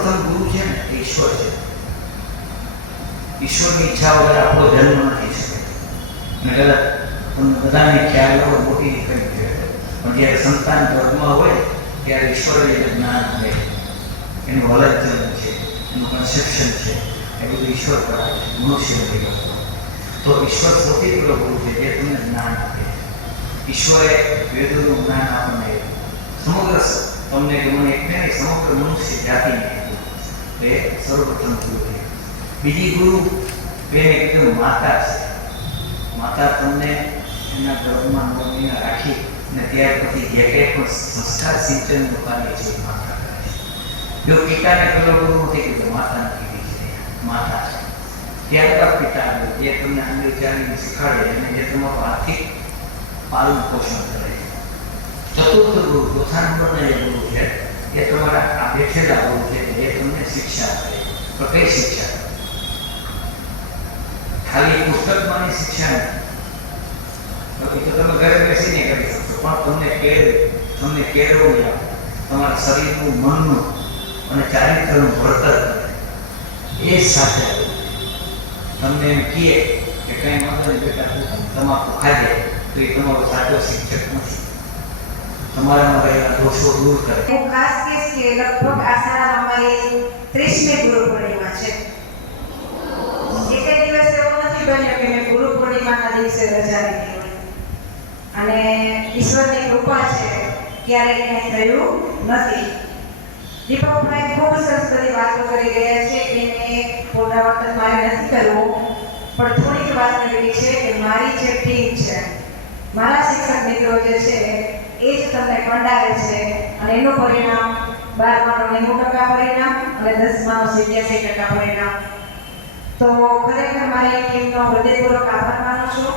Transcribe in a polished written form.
ગુરુ છે ને એ ઈશ્વર છે. ઈશ્વરની ઈચ્છા વગર આપણો જન્મ નથી શકે. અને કદાચ તમને બધાને ખ્યાલ હોય મોટી દીકરી છે, પણ જ્યારે સંતાન ગર્ભમાં હોય ત્યારે ઈશ્વરે જ્ઞાન આપે, એનું હલનચલન છે, એનું કન્સેપ્શન છે, એ બધું ઈશ્વર કરાવે છે, મનુષ્ય નથી કરતો. તો ઈશ્વર સૌથી પેલો ગુરુ છે જે તમને જ્ઞાન આપે. ઈશ્વરે વેદોનું જ્ઞાન આપણને સમગ્ર તમને કે મને એક નહીં સમગ્ર મનુષ્ય જાતિને એ સર્વપ્રથમ ગુરુ છે. બીજી ગુરુ બેન એકદમ માતા છે. માતા તમને એના ગર્ભમાં 9 મહિના રાખી અને ત્યાર પછી જે કંઈ પણ સંસ્કાર સિંચનનું કાર્ય છે એ માતા કરે છે. જો પિતાને પેલો ગુરુ નથી કીધું, માતાને કીધી છે માતા છે. ત્યારબાદ પિતા આવ્યું જે તમને આંગળી ચાલીને શીખવાડે અને જે તમારું આર્થિક પાલન પોષણ કરે છે. ચતુર્થ ગુરુ, ચોથા નંબરના જે ગુરુ છે એ તમારા આ બેઠેલા ગુરુ છે એ તમને શિક્ષા આપે. તો કઈ શિક્ષા? ખાલી પુસ્તકમાંની શિક્ષા નથી, તો તમે ઘરે બેસીને કરી શકશો, પણ તમને કેળવણી આપે, તમારા શરીરનું, મનનું અને ચારિત્રનું ભણતર કરે. એ સાથે તમને એમ કહે કે કંઈ વાંધો નહીં બેટા તમાકુ ખાજે, તો એ તમારો સાચો શિક્ષક નથી. તમારામાં રહેલા દોષો દૂર કરે. હું ખાસ કહીશ કે લગભગ આ શાળામાં અમારી 30મી ગુરુ પૂર્ણિમા છે. એક દિવસ એવો નથી બન્યો કે મેં ગુરુ પૂર્ણિમાના દિવસે રજા લીધી હોય. અને ઈશ્વરની કૃપા છે ક્યારેય કંઈ થયું નથી. દીપકભાઈ ખૂબ સરસ બધી વાતો કરી રહ્યા છે એને પુનરાવર્તન મારે નથી કરવું, પણ થોડીક વાત કરવી છે કે મારી જે ટીમ છે, મારા શિક્ષક મિત્રો જે છે એ જ તમને કંડારે છે અને એનું પરિણામ 12માનું 90% પરિણામ અને 10માનું 87% પરિણામ. તો ખરેખર મારી ટીમનો હૃદયપૂર્વક આભાર માનું છું.